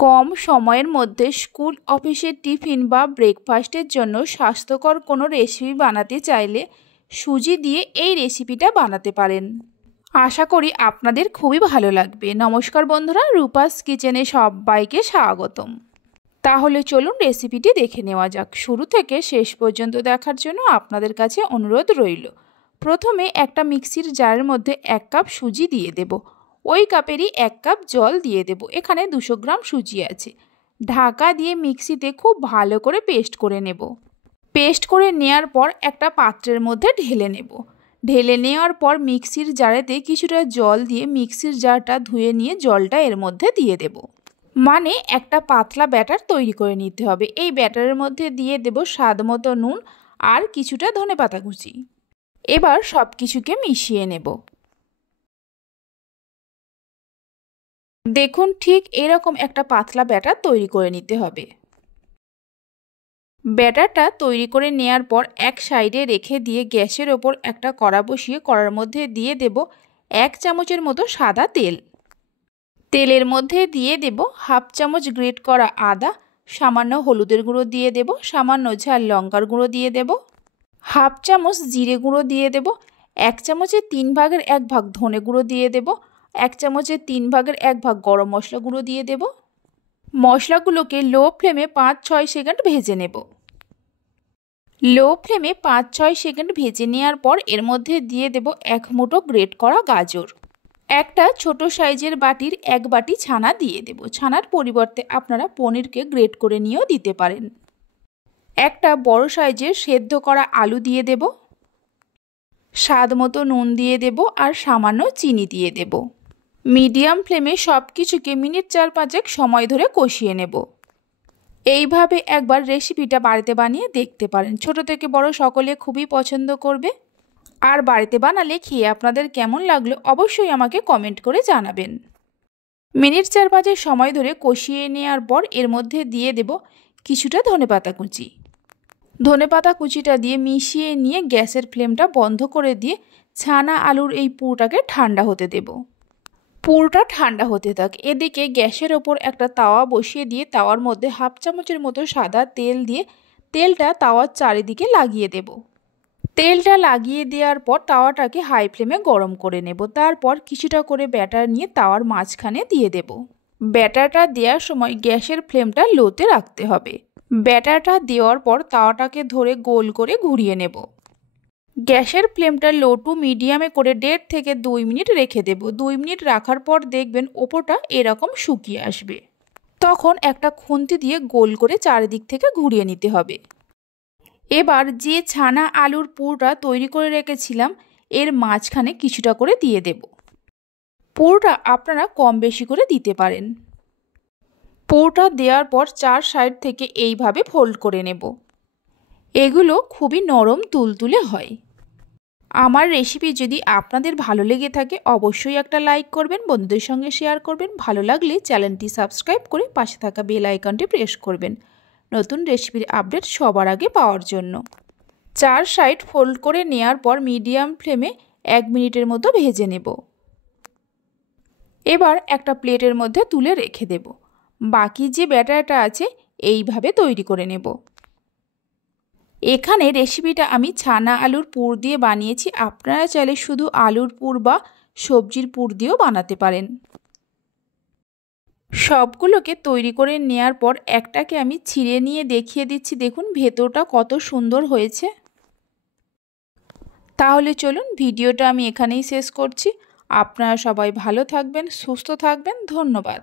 কম সময়ের মধ্যে স্কুল অফিসের টিফিন বা ব্রেকফাস্টের জন্য স্বাস্থ্যকর কোনো রেসিপি বানাতে চাইলে সুজি দিয়ে এই রেসিপিটা বানাতে পারেন। আশা করি আপনাদের খুবই ভালো লাগবে। নমস্কার বন্ধুরা, রূপাস কিচেনে সবাইকে স্বাগতম। তাহলে চলুন রেসিপিটি দেখে নেওয়া যাক। শুরু থেকে শেষ পর্যন্ত দেখার জন্য আপনাদের কাছে অনুরোধ রইল। প্রথমে একটা মিক্সির জারের মধ্যে 1 কাপ সুজি দিয়ে দেব। ওই কাপেরই 1 কাপ জল দিয়ে দেব। এখানে 200 গ্রাম সুজি আছে। ঢাকা দিয়ে মিক্সিতে খুব ভালো করে পেস্ট করে নেব। পেস্ট করে নেওয়ার পর একটা পাত্রের মধ্যে ঢেলে নেব। ঢেলে নেওয়ার পর মিক্সির জারেতে কিছুটা জল দিয়ে মিক্সির জারটা ধুয়ে নিয়ে জলটা এর মধ্যে দিয়ে দেব। মানে একটা পাতলা ব্যাটার তৈরি করে নিতে হবে। এই ব্যাটারের মধ্যে দিয়ে দেব স্বাদ মতো নুন আর কিছুটা ধনেপাতা কুচি। এবার সব কিছুকে মিশিয়ে নেব। দেখুন, ঠিক এরকম একটা পাতলা ব্যাটার তৈরি করে নিতে হবে। ব্যাটারটা তৈরি করে নেওয়ার পর এক সাইডে রেখে দিয়ে গ্যাসের ওপর একটা কড়া বসিয়ে কড়ার মধ্যে দিয়ে দেব 1 চামচের মতো সাদা তেল। তেলের মধ্যে দিয়ে দেব 1/2 চামচ গ্রেট করা আদা, সামান্য হলুদের গুঁড়ো দিয়ে দেব, সামান্য ঝাল লঙ্কার গুঁড়ো দিয়ে দেব, 1/2 চামচ জিরে গুঁড়ো দিয়ে দেব, 1 চামচের 3 ভাগের 1 ভাগ ধনে গুঁড়ো দিয়ে দেব, 1 চামচের 3 ভাগের 1 ভাগ গরম মশলা গুঁড়ো দিয়ে দেব। মশলাগুলোকে লো ফ্লেমে 5-6 সেকেন্ড ভেজে নেব। লো ফ্লেমে 5-6 সেকেন্ড ভেজে নেওয়ার পর এর মধ্যে দিয়ে দেব 1 মুঠো গ্রেট করা গাজর। একটা ছোট সাইজের বাটির 1 বাটি ছানা দিয়ে দেব। ছানার পরিবর্তে আপনারা পনিরকে গ্রেট করে নিয়েও দিতে পারেন। একটা বড় সাইজের সেদ্ধ করা আলু দিয়ে দেব। স্বাদ মতো নুন দিয়ে দেব আর সামান্য চিনি দিয়ে দেব। মিডিয়াম ফ্লেমে সব কিছুকে মিনিট 4-5 সময় ধরে কষিয়ে নেব। এইভাবে একবার রেসিপিটা বাড়িতে বানিয়ে দেখতে পারেন। ছোট থেকে বড় সকলে খুবই পছন্দ করবে। আর বাড়িতে বানালে খেয়ে আপনাদের কেমন লাগলো অবশ্যই আমাকে কমেন্ট করে জানাবেন। মিনিট 4-5 সময় ধরে কষিয়ে নেওয়ার পর এর মধ্যে দিয়ে দেব কিছুটা ধনেপাতা কুচি। ধনেপাতা কুচিটা দিয়ে মিশিয়ে নিয়ে গ্যাসের ফ্লেমটা বন্ধ করে দিয়ে ছানা আলুর এই পুরটাকে ঠান্ডা হতে দেব। পুরটা ঠান্ডা হতে থাক। এদিকে গ্যাসের ওপর একটা তাওয়া বসিয়ে দিয়ে তাওয়ার মধ্যে 1/2 চামচের মতো সাদা তেল দিয়ে তেলটা তাওয়ার চারিদিকে লাগিয়ে দেব। তেলটা লাগিয়ে দেওয়ার পর তাওয়াটাকে হাই ফ্লেমে গরম করে নেব। তারপর কিছুটা করে ব্যাটার নিয়ে তাওয়ার মাঝখানে দিয়ে দেব। ব্যাটারটা দেওয়ার সময় গ্যাসের ফ্লেমটা লোতে রাখতে হবে। ব্যাটারটা দেওয়ার পর তাওয়াটাকে ধরে গোল করে ঘুরিয়ে নেব। গ্যাসের ফ্লেমটা লো টু মিডিয়ামে করে 1.5 থেকে 2 মিনিট রেখে দেব। 2 মিনিট রাখার পর দেখবেন ওপরটা এরকম শুকিয়ে আসবে। তখন একটা খুন্তি দিয়ে গোল করে চারিদিক থেকে ঘুরিয়ে নিতে হবে। এবার যে ছানা আলুর পুরটা তৈরি করে রেখেছিলাম এর মাঝখানে কিছুটা করে দিয়ে দেব। পুরটা আপনারা কম বেশি করে দিতে পারেন। পুরটা দেওয়ার পর 4 সাইড থেকে এইভাবে ফোল্ড করে নেব। এগুলো খুবই নরম তুলতুলে হয়। আমার রেসিপি যদি আপনাদের ভালো লেগে থাকে অবশ্যই একটা লাইক করবেন, বন্ধুদের সঙ্গে শেয়ার করবেন। ভালো লাগলে চ্যানেলটি সাবস্ক্রাইব করে পাশে থাকা বেল আইকনটি প্রেস করবেন নতুন রেসিপির আপডেট সবার আগে পাওয়ার জন্য। 4 সাইড ফোল্ড করে নেওয়ার পর মিডিয়াম ফ্লেমে 1 মিনিটের মতো ভেজে নেব। এবার একটা প্লেটের মধ্যে তুলে রেখে দেব। বাকি যে ব্যাটারটা আছে এইভাবে তৈরি করে নেব। এখানে রেসিপিটা আমি ছানা আলুর পুর দিয়ে বানিয়েছি। আপনারা চাইলে শুধু আলুর পুর বা সবজির পুর দিয়েও বানাতে পারেন। সবগুলোকে তৈরি করে নেওয়ার পর একটাকে আমি ছিঁড়ে নিয়ে দেখিয়ে দিচ্ছি। দেখুন ভেতরটা কত সুন্দর হয়েছে। তাহলে চলুন ভিডিওটা আমি এখানেই শেষ করছি। আপনারা সবাই ভালো থাকবেন, সুস্থ থাকবেন। ধন্যবাদ।